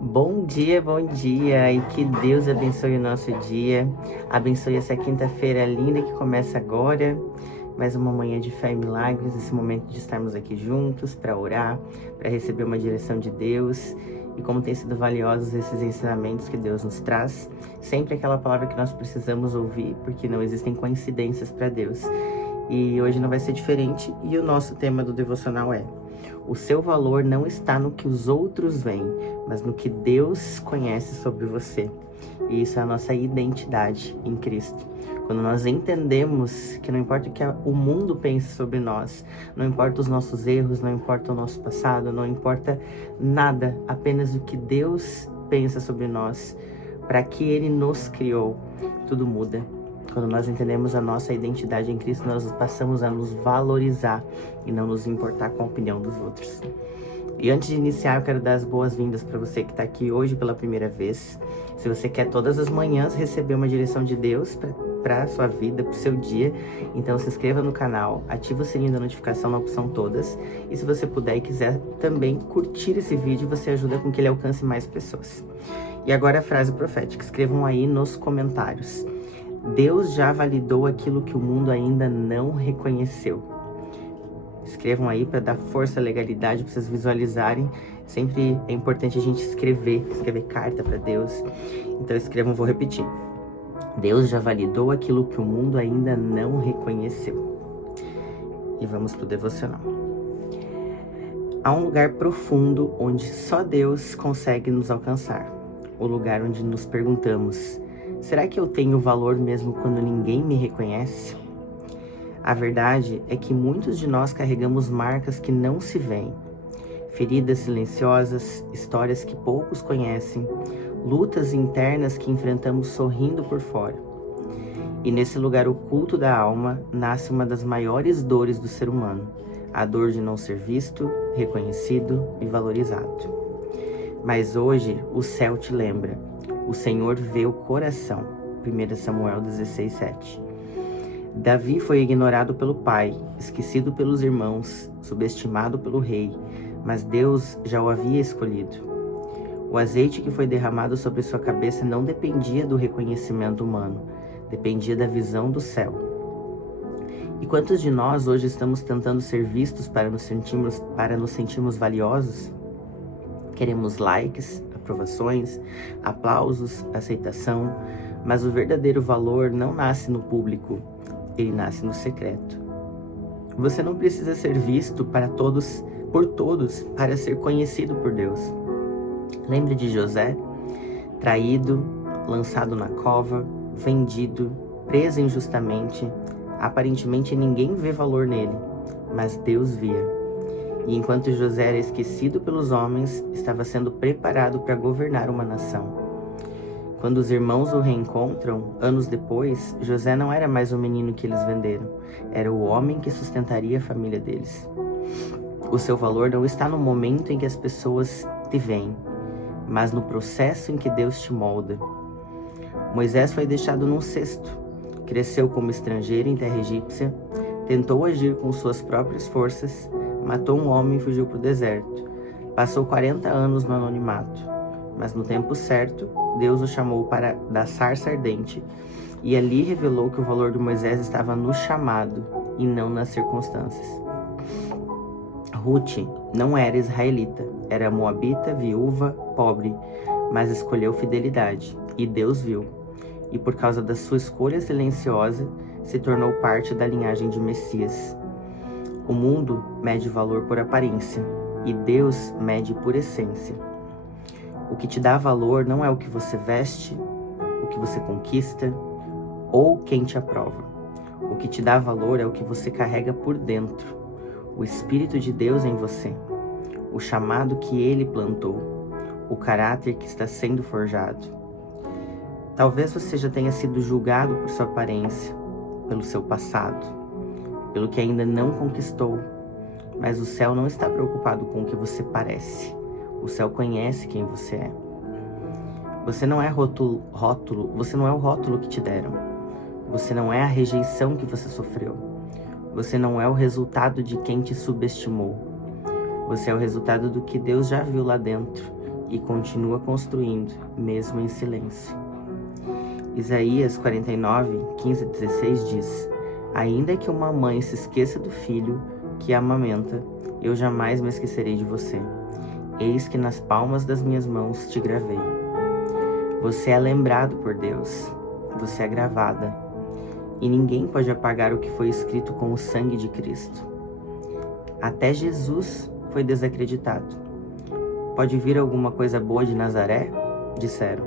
Bom dia e que Deus abençoe o nosso dia, abençoe essa quinta-feira linda que começa agora, mais uma manhã de fé e milagres, esse momento de estarmos aqui juntos para orar, para receber uma direção de Deus e como tem sido valiosos esses ensinamentos que Deus nos traz, sempre aquela palavra que nós precisamos ouvir, porque não existem coincidências para Deus. E hoje não vai ser diferente e o nosso tema do devocional é: o seu valor não está no que os outros veem, mas no que Deus conhece sobre você. E isso é a nossa identidade em Cristo. Quando nós entendemos que não importa o que o mundo pense sobre nós, não importa os nossos erros, não importa o nosso passado, não importa nada, apenas o que Deus pensa sobre nós, para que Ele nos criou, tudo muda. Quando nós entendemos a nossa identidade em Cristo, nós passamos a nos valorizar e não nos importar com a opinião dos outros. E antes de iniciar, eu quero dar as boas-vindas para você que está aqui hoje pela primeira vez. Se você quer todas as manhãs receber uma direção de Deus para a sua vida, para o seu dia, então se inscreva no canal, ativa o sininho da notificação na opção todas. E se você puder e quiser também curtir esse vídeo, você ajuda com que ele alcance mais pessoas. E agora a frase profética, escrevam aí nos comentários: Deus já validou aquilo que o mundo ainda não reconheceu. Escrevam aí para dar força, legalidade, para vocês visualizarem. Sempre é importante a gente escrever carta para Deus. Então escrevam, vou repetir. Deus já validou aquilo que o mundo ainda não reconheceu. E vamos pro devocional. Há um lugar profundo onde só Deus consegue nos alcançar. O lugar onde nos perguntamos: será que eu tenho valor mesmo quando ninguém me reconhece? A verdade é que muitos de nós carregamos marcas que não se veem, feridas silenciosas, histórias que poucos conhecem, lutas internas que enfrentamos sorrindo por fora. E nesse lugar oculto da alma nasce uma das maiores dores do ser humano, a dor de não ser visto, reconhecido e valorizado. Mas hoje o céu te lembra: o Senhor vê o coração. 1 Samuel 16:7. Davi foi ignorado pelo pai, esquecido pelos irmãos, subestimado pelo rei, mas Deus já o havia escolhido. O azeite que foi derramado sobre sua cabeça não dependia do reconhecimento humano, dependia da visão do céu. E quantos de nós hoje estamos tentando ser vistos para nos sentirmos valiosos? Queremos likes, aprovações, aplausos, aceitação, mas o verdadeiro valor não nasce no público, ele nasce no secreto. Você não precisa ser visto por todos, para ser conhecido por Deus. Lembre de José, traído, lançado na cova, vendido, preso injustamente. Aparentemente ninguém vê valor nele, mas Deus via. E enquanto José era esquecido pelos homens, estava sendo preparado para governar uma nação. Quando os irmãos o reencontram, anos depois, José não era mais o menino que eles venderam, era o homem que sustentaria a família deles. O seu valor não está no momento em que as pessoas te veem, mas no processo em que Deus te molda. Moisés foi deixado num cesto, cresceu como estrangeiro em terra egípcia, tentou agir com suas próprias forças, matou um homem e fugiu para o deserto. Passou 40 anos no anonimato, mas no tempo certo, Deus o chamou para da sarça ardente, e ali revelou que o valor de Moisés estava no chamado e não nas circunstâncias. Ruth não era israelita, era moabita, viúva, pobre, mas escolheu fidelidade, e Deus viu. E por causa da sua escolha silenciosa, se tornou parte da linhagem de Messias. O mundo mede valor por aparência, e Deus mede por essência. O que te dá valor não é o que você veste, o que você conquista ou quem te aprova. O que te dá valor é o que você carrega por dentro, o Espírito de Deus em você, o chamado que Ele plantou, o caráter que está sendo forjado. Talvez você já tenha sido julgado por sua aparência, pelo seu passado, pelo que ainda não conquistou, mas o céu não está preocupado com o que você parece. O céu conhece quem você é. Você não é você não é o rótulo que te deram. Você não é a rejeição que você sofreu. Você não é o resultado de quem te subestimou. Você é o resultado do que Deus já viu lá dentro e continua construindo, mesmo em silêncio. Isaías 49, 15 e 16 diz: ainda que uma mãe se esqueça do filho que a amamenta, eu jamais me esquecerei de você. Eis que nas palmas das minhas mãos te gravei. Você é lembrado por Deus, você é gravada, e ninguém pode apagar o que foi escrito com o sangue de Cristo. Até Jesus foi desacreditado. Pode vir alguma coisa boa de Nazaré? Disseram.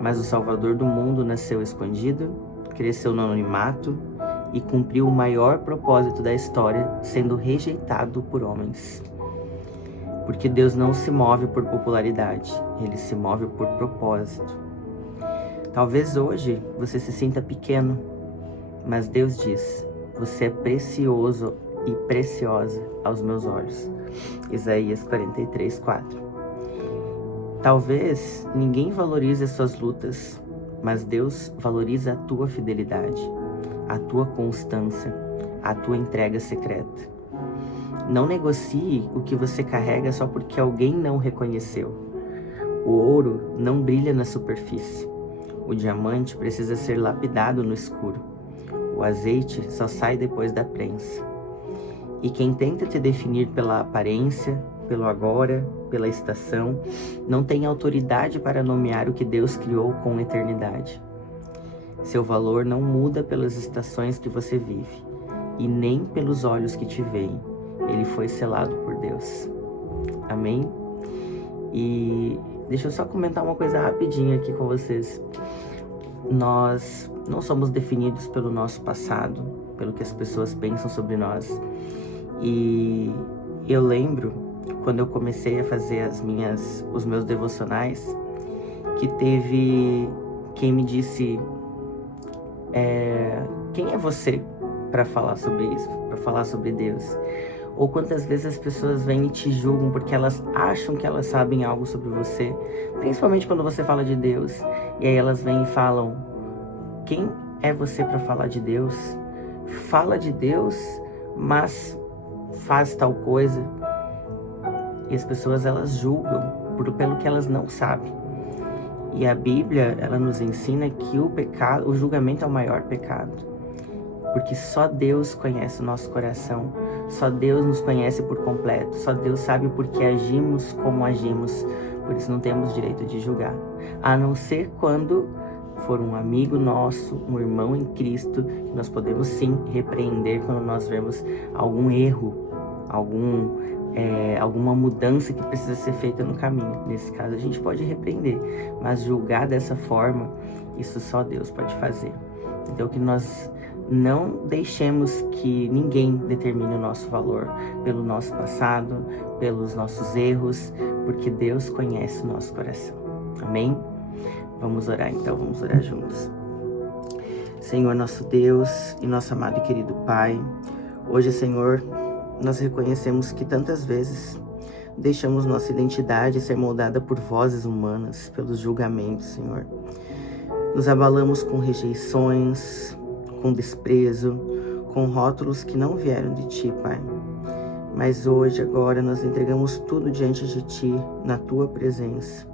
Mas o Salvador do mundo nasceu escondido, cresceu no anonimato e cumpriu o maior propósito da história, sendo rejeitado por homens. Porque Deus não se move por popularidade, Ele se move por propósito. Talvez hoje você se sinta pequeno, mas Deus diz: você é precioso e preciosa aos meus olhos. Isaías 43, 4. Talvez ninguém valorize as suas lutas, mas Deus valoriza a tua fidelidade, a tua constância, a tua entrega secreta. Não negocie o que você carrega só porque alguém não reconheceu. O ouro não brilha na superfície. O diamante precisa ser lapidado no escuro. O azeite só sai depois da prensa. E quem tenta te definir pela aparência, pelo agora, pela estação, não tem autoridade para nomear o que Deus criou com eternidade. Seu valor não muda pelas estações que você vive, e nem pelos olhos que te veem. Ele foi selado por Deus. Amém? E deixa eu só comentar uma coisa rapidinho aqui com vocês. Nós não somos definidos pelo nosso passado, pelo que as pessoas pensam sobre nós. E eu lembro, quando eu comecei a fazer os meus devocionais, que teve quem me disse: quem é você para falar sobre isso, para falar sobre Deus? Ou quantas vezes as pessoas vêm e te julgam porque elas acham que elas sabem algo sobre você, principalmente quando você fala de Deus, e aí elas vêm e falam: quem é você para falar de Deus? Fala de Deus, mas faz tal coisa. E as pessoas, elas julgam pelo que elas não sabem. E a Bíblia, ela nos ensina que o julgamento é o maior pecado. Porque só Deus conhece o nosso coração, só Deus nos conhece por completo, só Deus sabe por que agimos como agimos, por isso não temos direito de julgar. A não ser quando for um amigo nosso, um irmão em Cristo, que nós podemos sim repreender quando nós vemos algum erro, alguma mudança que precisa ser feita no caminho. Nesse caso a gente pode repreender, mas julgar dessa forma, isso só Deus pode fazer. Então que nós não deixemos que ninguém determine o nosso valor pelo nosso passado, pelos nossos erros, porque Deus conhece o nosso coração. Amém? Vamos orar então, vamos orar juntos. Senhor, nosso Deus e nosso amado e querido Pai, hoje, Senhor, nós reconhecemos que tantas vezes deixamos nossa identidade ser moldada por vozes humanas, pelos julgamentos, Senhor. Nos abalamos com rejeições, com desprezo, com rótulos que não vieram de Ti, Pai. Mas hoje, agora, nós entregamos tudo diante de Ti, na Tua presença.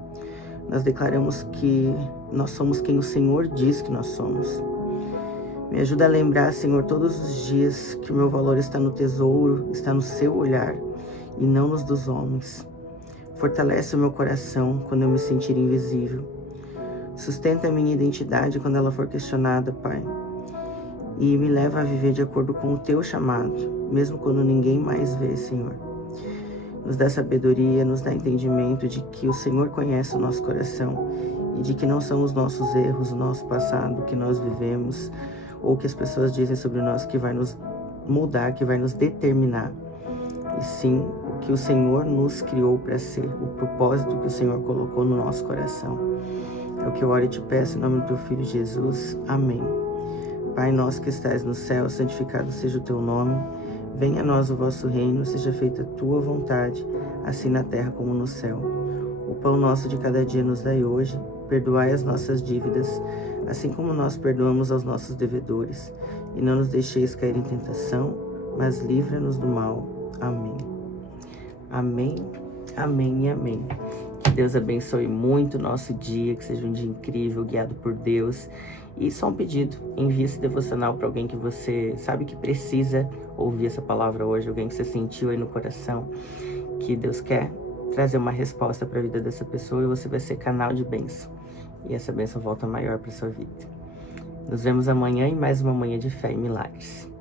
Nós declaramos que nós somos quem o Senhor diz que nós somos. Me ajuda a lembrar, Senhor, todos os dias que o meu valor está no tesouro, está no Seu olhar e não nos dos homens. Fortalece o meu coração quando eu me sentir invisível. Sustenta a minha identidade quando ela for questionada, Pai. E me leva a viver de acordo com o Teu chamado, mesmo quando ninguém mais vê, Senhor. Nos dá sabedoria, nos dá entendimento de que o Senhor conhece o nosso coração e de que não são os nossos erros, o nosso passado, o que nós vivemos, ou que as pessoas dizem sobre nós que vai nos mudar, que vai nos determinar. E sim, o que o Senhor nos criou para ser, o propósito que o Senhor colocou no nosso coração. É o que eu oro e te peço em nome do Teu Filho Jesus. Amém. Pai nosso que estás no céu, santificado seja o Teu nome. Venha a nós o vosso reino, seja feita a Tua vontade, assim na terra como no céu. O pão nosso de cada dia nos dai hoje. Perdoai as nossas dívidas, assim como nós perdoamos aos nossos devedores. E não nos deixeis cair em tentação, mas livra-nos do mal. Amém. Amém, amém e amém. Que Deus abençoe muito o nosso dia, que seja um dia incrível, guiado por Deus. E só um pedido, envie esse devocional para alguém que você sabe que precisa ouvir essa palavra hoje, alguém que você sentiu aí no coração, que Deus quer trazer uma resposta para a vida dessa pessoa e você vai ser canal de bênção. E essa bênção volta maior para sua vida. Nos vemos amanhã em mais uma manhã de fé e milagres.